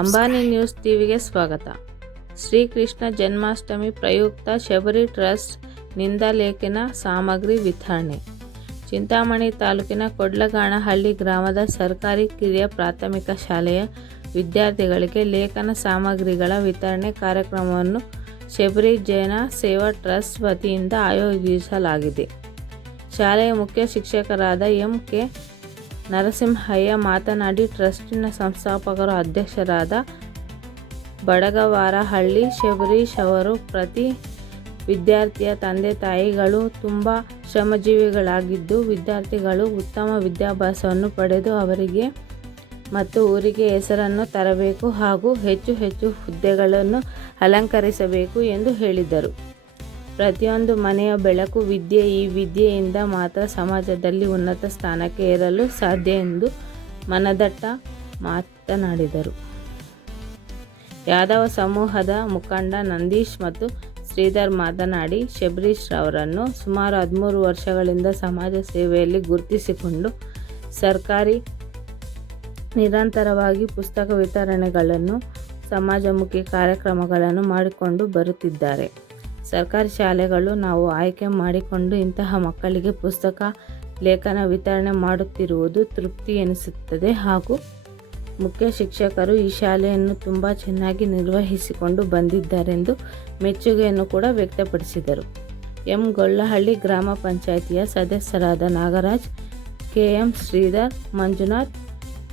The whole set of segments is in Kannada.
ಅಂಬಾನಿ ನ್ಯೂಸ್ ಟಿವಿಗೆ ಸ್ವಾಗತ. ಶ್ರೀಕೃಷ್ಣ ಜನ್ಮಾಷ್ಟಮಿ ಪ್ರಯುಕ್ತ ಶಬರಿ ಟ್ರಸ್ಟ್ನಿಂದ ಲೇಖನ ಸಾಮಗ್ರಿ ವಿತರಣೆ. ಚಿಂತಾಮಣಿ ತಾಲೂಕಿನ ಕೊಡ್ಲಗಾಣಹಳ್ಳಿ ಗ್ರಾಮದ ಸರ್ಕಾರಿ ಕಿರಿಯ ಪ್ರಾಥಮಿಕ ಶಾಲೆಯ ವಿದ್ಯಾರ್ಥಿಗಳಿಗೆ ಲೇಖನ ಸಾಮಗ್ರಿಗಳ ವಿತರಣೆ ಕಾರ್ಯಕ್ರಮವನ್ನು ಶಬರಿ ಜೈನ ಸೇವಾ ಟ್ರಸ್ಟ್ ವತಿಯಿಂದ ಆಯೋಜಿಸಲಾಗಿದೆ. ಶಾಲೆಯ ಮುಖ್ಯ ಶಿಕ್ಷಕರಾದ ಎಂ ಕೆ ನರಸಿಂಹಯ್ಯ ಮಾತನಾಡಿ, ಟ್ರಸ್ಟಿನ ಸಂಸ್ಥಾಪಕರು ಅಧ್ಯಕ್ಷರಾದ ಬಡಗವಾರಹಳ್ಳಿ ಶಬರೀಶ್ ಅವರು, ಪ್ರತಿ ವಿದ್ಯಾರ್ಥಿಯ ತಂದೆ ತಾಯಿಗಳು ತುಂಬ ಶ್ರಮಜೀವಿಗಳಾಗಿದ್ದು, ವಿದ್ಯಾರ್ಥಿಗಳು ಉತ್ತಮ ವಿದ್ಯಾಭ್ಯಾಸವನ್ನು ಪಡೆದು ಅವರಿಗೆ ಮತ್ತು ಊರಿಗೆ ಹೆಸರನ್ನು ತರಬೇಕು ಹಾಗೂ ಹೆಚ್ಚು ಹೆಚ್ಚು ಹುದ್ದೆಗಳನ್ನು ಅಲಂಕರಿಸಬೇಕು ಎಂದು ಹೇಳಿದರು. ಪ್ರತಿಯೊಂದು ಮನೆಯ ಬೆಳಕು ವಿದ್ಯೆ ಈ ವಿದ್ಯೆಯಿಂದ ಮಾತ್ರ ಸಮಾಜದಲ್ಲಿ ಉನ್ನತ ಸ್ಥಾನಕ್ಕೆ ಏರಲು ಸಾಧ್ಯ ಎಂದು ಮನದಟ್ಟ ಮಾತನಾಡಿದರು. ಯಾದವ ಸಮೂಹದ ಮುಖಂಡ ನಂದೀಶ್ ಮತ್ತು ಶ್ರೀಧರ್ ಮಾತನಾಡಿ, ಶಬರೀಶ್ ರವರನ್ನು ಸುಮಾರು ಹದಿಮೂರು ವರ್ಷಗಳಿಂದ ಸಮಾಜ ಸೇವೆಯಲ್ಲಿ ಗುರುತಿಸಿಕೊಂಡು, ಸರ್ಕಾರಿ ನಿರಂತರವಾಗಿ ಪುಸ್ತಕ ವಿತರಣೆಗಳನ್ನು, ಸಮಾಜಮುಖಿ ಕಾರ್ಯಕ್ರಮಗಳನ್ನು ಮಾಡಿಕೊಂಡು ಬರುತ್ತಿದ್ದಾರೆ. ಸರ್ಕಾರಿ ಶಾಲೆಗಳು ನಾವು ಆಯ್ಕೆ ಮಾಡಿಕೊಂಡು ಇಂತಹ ಮಕ್ಕಳಿಗೆ ಪುಸ್ತಕ, ಲೇಖನ ವಿತರಣೆ ಮಾಡುತ್ತಿರುವುದು ತೃಪ್ತಿ ಎನಿಸುತ್ತದೆ ಹಾಗೂ ಮುಖ್ಯ ಶಿಕ್ಷಕರು ಈ ಶಾಲೆಯನ್ನು ತುಂಬ ಚೆನ್ನಾಗಿ ನಿರ್ವಹಿಸಿಕೊಂಡು ಬಂದಿದ್ದಾರೆಂದು ಮೆಚ್ಚುಗೆಯನ್ನು ಕೂಡ ವ್ಯಕ್ತಪಡಿಸಿದರು. ಎಂ. ಗೊಲ್ಲಹಳ್ಳಿ ಗ್ರಾಮ ಪಂಚಾಯಿತಿಯ ಸದಸ್ಯರಾದ Nagaraj, K. M. Sridhar, Manjunath,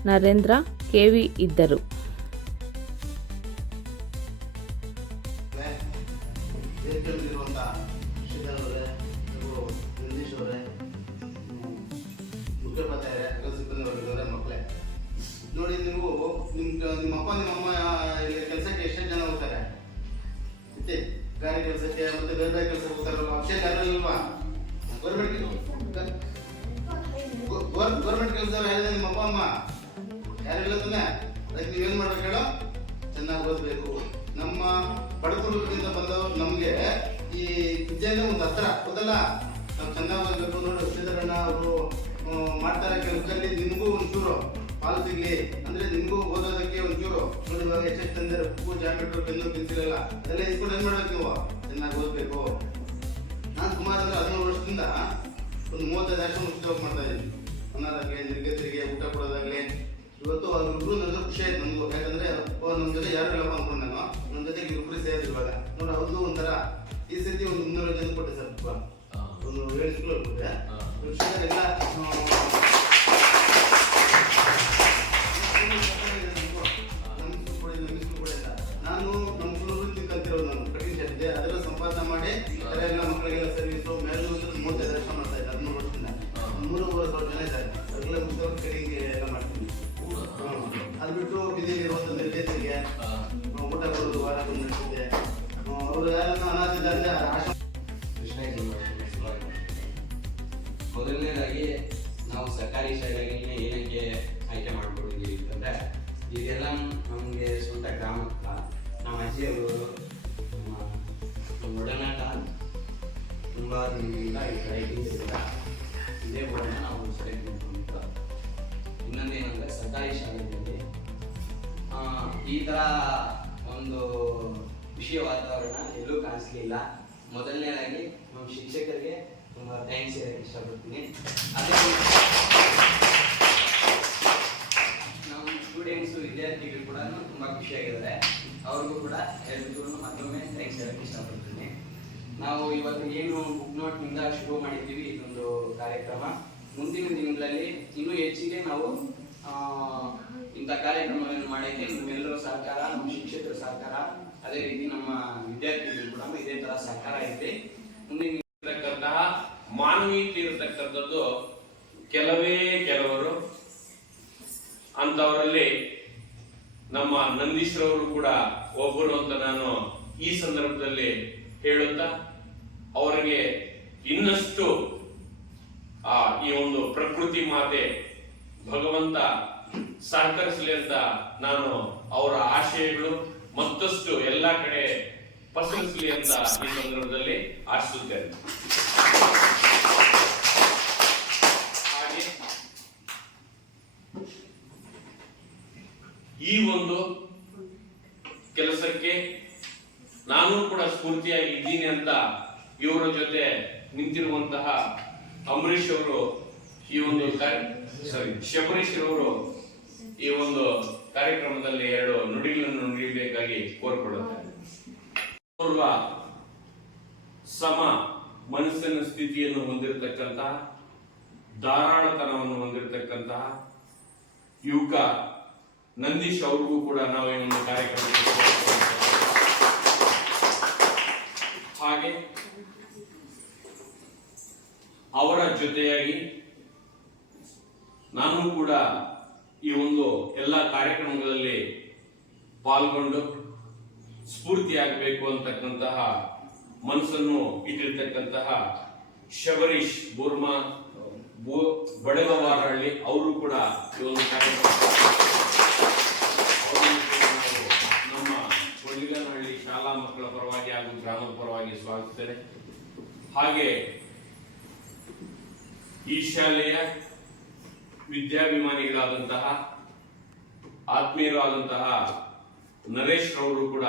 Narendra KV ಇದ್ದರು. ವೇದಿಕೆಯಲ್ಲಿರುವಂಥ ಶ್ರೀಧರ್ ಅವರೇ ಇವರು ನಂದೀಶ್ ಅವರೇ ಮುಖ್ಯೋಪಾಧ್ಯಾಯರೇ ಸಿಬ್ಬಂದಿ ವರ್ಗದವರೇ ಮಕ್ಕಳೇ ನೋಡಿ ನೀವು ನಿಮ್ಮ ಅಪ್ಪ ನಿಮ್ಮ ಅಮ್ಮ ಇಲ್ಲಿ ಕೆಲಸಕ್ಕೆ ಎಷ್ಟೇ ಜನ ಹೋಗ್ತಾರೆ? ಗಾಡಿ ಕೆಲಸಕ್ಕೆ ಮತ್ತೆ ಬೇರೆ ಬೇರೆ ಕೆಲಸಕ್ಕೆ ಹೋಗ್ತಾರಲ್ಲ ಅಕ್ಷಯ ಯಾರು ಗೌರ್ಮೆಂಟ್ ಗೌರ್ಮೆಂಟ್ ಕೆಲಸ ಹೇಳಿದೆ ನಿಮ್ಮ ಅಪ್ಪ ಅಮ್ಮ? ಯಾರಿಲ್ಲ ತಾನೆ? ಅದಕ್ಕೆ ನೀವೇನು ಮಾಡ್ಬೇಕು ಹೇಳೋ? ಚೆನ್ನಾಗಿ ಓದಬೇಕು. ನಮ್ಮ ಬಡತನದಿಂದ ಬಂದವರು ನಮಗೆ ಈ ವಿದ್ಯೆಯಿಂದ ಒಂದು ಹತ್ರ, ಗೊತ್ತಲ್ಲ? ನಾವು ಚೆನ್ನಾಗಿ ಓದಬೇಕು ನೋಡಿ, ಶ್ರೀಧರಣ್ಣ ಅವರು ಮಾಡ್ತಾರೆ ಕೆಲಸದಲ್ಲಿ ನಿಮಗೂ ಒಂಚೂರು ಪಾಲು ಸಿಗ್ಲಿ. ಅಂದ್ರೆ ನಿಮಗೂ ಓದೋದಕ್ಕೆ ಒಂಚೂರು, ನೋಡಿ ಇವಾಗ ಎಷ್ಟೆಷ್ಟು ತಂದಿರೋ ಬುಕ್ಕು ಜಾಮೆಟ್ರಿ ಪೆನ್ನು ಪೆನ್ಸಿಲೆಲ್ಲ ಅದೆಲ್ಲ ಇಸ್ಕೊಂಡು ಏನು ಮಾಡ್ಬೇಕು ನೀವು? ಚೆನ್ನಾಗಿ ಓದಬೇಕು. ನಾನು ಸುಮಾರು ಅಂದ್ರೆ ಹದಿಮೂರು ವರ್ಷದಿಂದ ಒಂದು ಮೂವತ್ತೈದು ಲಕ್ಷ ಉದ್ಯೋಗ ಮಾಡ್ತಾ ಇದ್ದೀನಿ. ಅನ್ನೋದಾಗಲಿ ನಿರ್ಗತಿಗೆ, ಊಟ ಕೊಡೋದಾಗಲಿ ಮೊದಲನೇದಾಗಿ ನಾವು ಸರ್ಕಾರಿ ಶಾಲೆಗಳನ್ನ ಏನಕ್ಕೆ ಆಯ್ಕೆ ಮಾಡ್ಕೊಂಡಿದ್ದೀವಿ ಅಂತಂದ್ರೆ, ಇದೆಲ್ಲ ನಮಗೆ ಸ್ವಂತ ಗ್ರಾಮ ನಮ್ಮ ಅಜ್ಜಿಯವರು ನಮ್ಮ ಒಡನಾಟ ತುಂಬ ದಿನದಿಂದ ಈ ಕಡೆ ಇದೇ ಬೋರ್ಡನ್ನ ನಾವು ಸೆಲೆಕ್ಟ್ ಮಾಡ್ಕೊಂಡಿದ್ದು. ಇನ್ನೊಂದೇನಂದ್ರೆ ಸರ್ಕಾರಿ ಶಾಲೆಗಳಲ್ಲಿ ಈ ಥರ ಒಂದು ವಿಷಯ ವಾತಾವರಣ, ಎಲ್ಲೂ ಕಾಣಿಸ್ಲಿಲ್ಲ. ಮೊದಲನೇದಾಗಿ ನಮ್ಮ ಶಿಕ್ಷಕರಿಗೆ ತುಂಬ ಥ್ಯಾಂಕ್ಸ್ ಹೇಳಕ್ಕೆ ಇಷ್ಟಪಡ್ತೀನಿ. ಅದೇ ನಮ್ಮ ಸ್ಟೂಡೆಂಟ್ಸು ವಿದ್ಯಾರ್ಥಿಗಳು ಕೂಡ ತುಂಬ ಖುಷಿಯಾಗಿದ್ದಾರೆ. ಅವ್ರಿಗೂ ಕೂಡ ಎಲ್ರಿಗೂ ಮತ್ತೊಮ್ಮೆ ಥ್ಯಾಂಕ್ಸ್ ಹೇಳಕ್ಕೆ ಇಷ್ಟಪಡ್ತೀನಿ. ನಾವು ಇವತ್ತು ಏನು ಬುಕ್ ನೋಟ್ನಿಂದ ಶುರು ಮಾಡಿದ್ದೀವಿ, ಇದೊಂದು ಕಾರ್ಯಕ್ರಮ. ಮುಂದಿನ ದಿನಗಳಲ್ಲಿ ಇನ್ನೂ ಹೆಚ್ಚಿಗೆ ನಾವು ಇಂಥ ಕಾರ್ಯಕ್ರಮವನ್ನು ಮಾಡೋಕ್ಕೆ ನಿಮ್ಮೆಲ್ಲರ ಸಹಕಾರ, ನಮ್ಮ ಶಿಕ್ಷಕರ ಸಹಕಾರ ಅದೇ ರೀತಿ ನಮ್ಮ ವಿದ್ಯಾರ್ಥಿಗಳು ಕೂಡ ಇದೇ ತರ ಸಹಕಾರ ಐತೆ ಮುಂದಿನ ಮಾನವೀಯತೆ ಇರತಕ್ಕಂಥದ್ದು ಕೆಲವೇ ಕೆಲವರು ಅಂತವರಲ್ಲಿ ನಮ್ಮ ನಂದೀಶ್ರವರು ಕೂಡ ಒಬ್ಬರು ಅಂತ ನಾನು ಈ ಸಂದರ್ಭದಲ್ಲಿ ಹೇಳುತ್ತಾ, ಅವರಿಗೆ ಇನ್ನಷ್ಟು ಆ ಈ ಒಂದು ಪ್ರಕೃತಿ ಮಾತೆ ಭಗವಂತ ಸಹಕರಿಸಲಿ ಅಂತ ನಾನು ಅವರ ಆಶಯಗಳು ಮತ್ತಷ್ಟು ಎಲ್ಲ ಕಡೆ ಪಸರಿಸಲಿ ಅಂತ ಈ ಸಂದರ್ಭದಲ್ಲಿ ಆಶಿಸುತ್ತೇನೆ. ಈ ಒಂದು ಕೆಲಸಕ್ಕೆ ನಾನು ಕೂಡ ಸ್ಫೂರ್ತಿಯಾಗಿ ಇದ್ದೀನಿ ಅಂತ ಇವರ ಜೊತೆ ನಿಂತಿರುವಂತಹ ಅಂಬರೀಷ್ ಅವರು ಈ ಒಂದು ಸಾರಿ ಶಬರೀಶ್ ಅವರು ಈ ಒಂದು ಕಾರ್ಯಕ್ರಮದಲ್ಲಿ ಎರಡು ನುಡಿಗಳನ್ನು ನುಡಿಬೇಕಾಗಿ ಕೋರ್ಪಡುತ್ತಾರೆ ಪೂರ್ವ ಸಮ ಮನಸ್ಸಿನ ಸ್ಥಿತಿಯನ್ನು ಹೊಂದಿರತಕ್ಕಂತಹ, ಧಾರಾಳತನವನ್ನು ಹೊಂದಿರತಕ್ಕಂತಹ ಯುವಕ ನಂದೀಶ್ ಅವ್ರಿಗೂ ಕೂಡ ನಾವು ಈ ಒಂದು ಕಾರ್ಯಕ್ರಮಕ್ಕೆ ಹಾಗೆ ಅವರ ಜೊತೆಯಾಗಿ ನಾನು ಕೂಡ ಈ ಒಂದು ಎಲ್ಲ ಕಾರ್ಯಕ್ರಮಗಳಲ್ಲಿ ಪಾಲ್ಗೊಂಡು ಸ್ಫೂರ್ತಿಯಾಗಬೇಕು ಅಂತಕ್ಕಂತಹ ಮನಸ್ಸನ್ನು ಇಟ್ಟಿರ್ತಕ್ಕಂತಹ ಶಬರೀಶ್ ಬೋರ್ಮಾ ಬಡಗವಾರಹಳ್ಳಿ ಅವರು ಕೂಡ ಈ ಒಂದು ಕಾರ್ಯಕ್ರಮ ನಮ್ಮ ಕೊಳ್ಳಿಗನಹಳ್ಳಿ ಶಾಲಾ ಮಕ್ಕಳ ಪರವಾಗಿ ಹಾಗೂ ಗ್ರಾಮದ ಪರವಾಗಿ ಸ್ವಾಗತಿಸ್ತೇನೆ. ಹಾಗೆ ಈ ಶಾಲೆಯ ವಿದ್ಯಾಭಿಮಾನಿಗಳಾದಂತಹ, ಆತ್ಮೀಯರಾದಂತಹ ನರೇಶ್ ರವರು ಕೂಡ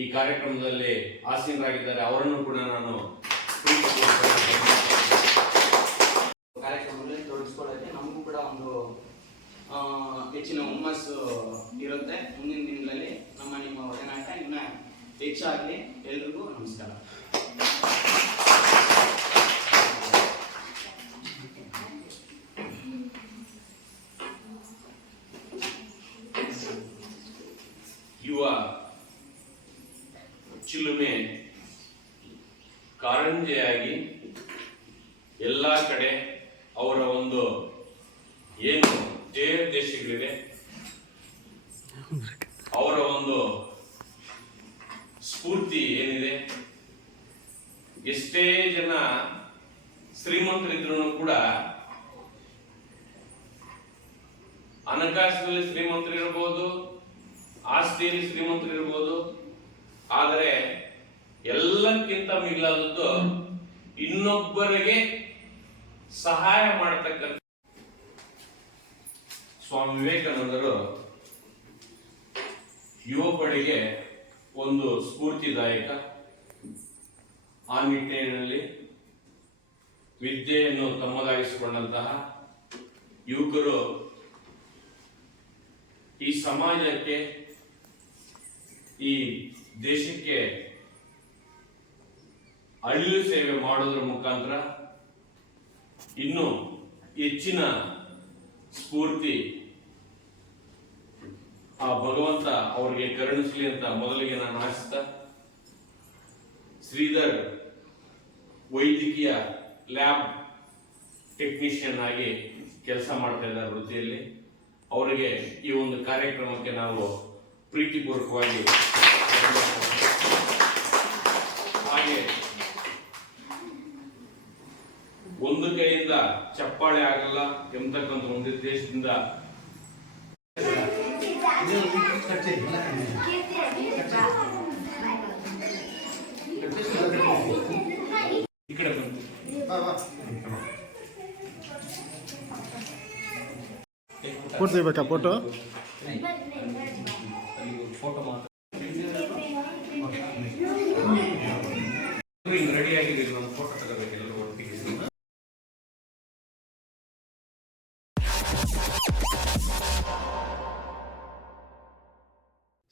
ಈ ಕಾರ್ಯಕ್ರಮದಲ್ಲಿ ಆಸೀನರಾಗಿದ್ದಾರೆ. ಅವರನ್ನು ಕೂಡ ನಾನು ಕಾರ್ಯಕ್ರಮದಲ್ಲಿ ತೊಡಗಿಸ್ಕೊಳ್ಳೋಕ್ಕೆ ನಮಗೂ ಕೂಡ ಒಂದು ಹೆಚ್ಚಿನ ಹುಮ್ಮಸ್ಸು ಇರುತ್ತೆ. ಮುಂದಿನ ದಿನಗಳಲ್ಲಿ ನಮ್ಮ ನಿಮ್ಮ ಒಡನಾಟ ಇನ್ನ ಹೆಚ್ಚಾಗಲಿ ಎಲ್ರಿಗೂ ನಮಸ್ಕಾರ ಯುವ ಚಿಲುಮೆ ಕಾರಂಜಿಯಾಗಿ ಎಲ್ಲ ಕಡೆ ಅವರ ಒಂದು ಏನು ಧ್ಯೇಯೋದ್ದೇಶಗಳಿವೆ ಅವರ ಒಂದು ಸ್ಫೂರ್ತಿ ಏನಿದೆ, ಎಷ್ಟೇ ಜನ ಶ್ರೀಮಂತರಿದ್ರು ಕೂಡ ಹಣಕಾಸಿನಲ್ಲಿ ಶ್ರೀಮಂತರಿರ್ಬೋದು, ಆಸ್ತಿಯಲ್ಲಿ ಶ್ರೀಮಂತರಿರ್ಬೋದು, ಆದರೆ ಎಲ್ಲಕ್ಕಿಂತ ಮಿಗಿಲಾದದ್ದು ಇನ್ನೊಬ್ಬರಿಗೆ ಸಹಾಯ ಮಾಡತಕ್ಕಂಥ ಸ್ವಾಮಿ ವಿವೇಕಾನಂದರು ಯುವ ಪಡೆಗೆ ಒಂದು ಸ್ಫೂರ್ತಿದಾಯಕ ಆ ನಿಟ್ಟಿನಲ್ಲಿ ವಿದ್ಯೆಯನ್ನು ತಮ್ಮದಾಗಿಸಿಕೊಂಡಂತಹ ಯುವಕರು ಈ ಸಮಾಜಕ್ಕೆ ಈ ದೇಶಕ್ಕೆ ಅಳಿಲು ಸೇವೆ ಮಾಡೋದ್ರ ಮುಖಾಂತರ ಇನ್ನು ಹೆಚ್ಚಿನ ಸ್ಫೂರ್ತಿ ಆ ಭಗವಂತ ಅವರಿಗೆ ಕರುಣಿಸಲಿ ಅಂತ ಮೊದಲಿಗೆ ನಾನು ಆಶಿಸ್ತಾ, ಶ್ರೀಧರ್ ವೈದ್ಯಕೀಯ ಲ್ಯಾಬ್ ಟೆಕ್ನಿಷಿಯನ್ ಆಗಿ ಕೆಲಸ ಮಾಡ್ತಾ ಇದ್ದಾರೆ ವೃತ್ತಿಯಲ್ಲಿ. ಅವರಿಗೆ ಈ ಒಂದು ಕಾರ್ಯಕ್ರಮಕ್ಕೆ ನಾವು ಪ್ರೀತಿಪೂರ್ವಕವಾಗಿ ಒಂದು ಕೈಯಿಂದ ಚಪ್ಪಾಳೆ ಆಗಲ್ಲ ಎಂಬತಕ್ಕಂಥ ಒಂದು ಉದ್ದೇಶದಿಂದ ಈ ಕಡೆ ಬಂದು ಬಾ ಬಾ ಫೋಟೋ ತೆಗಿಬೇಕಾ ಫೋಟೋ